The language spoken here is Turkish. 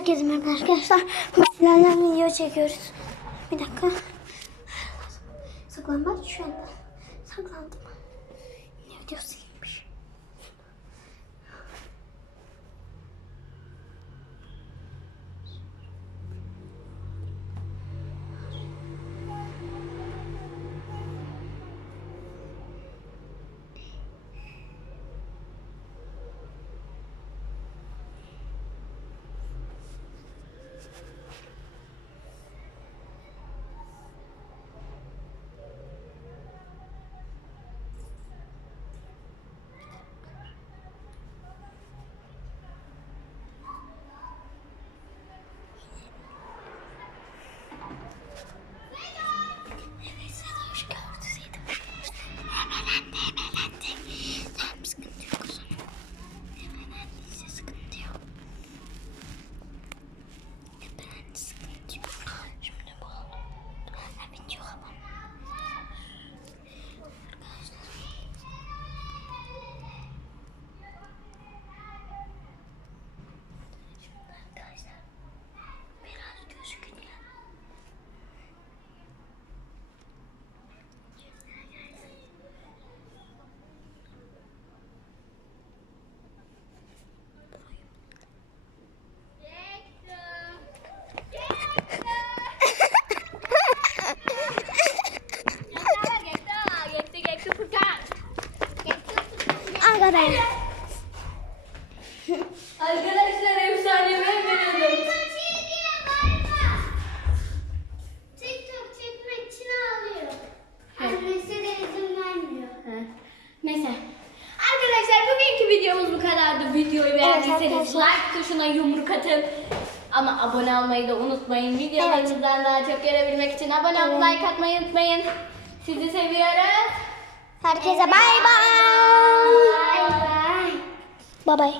Herkese merhaba arkadaşlar. Sizlerle video çekiyoruz. Bir dakika. Saklambaç şu anda. Saklandım. Ne videosuymuş. Arkadaşlar. Arkadaşlar efsane ben beğendim. TikTok çekmek için ağlıyor. Annesi de izin vermiyor. Neyse. Arkadaşlar bugünkü videomuz bu kadardı. Videoyu beğendiyseniz arkadaşlar. like tuşuna yumruk atın. Ama abone olmayı da unutmayın. Videolarımızdan daha çok görebilmek için abone olup Evet. like atmayı unutmayın. Sizi seviyoruz. Herkese bay bay. Bye bye. Bay bay.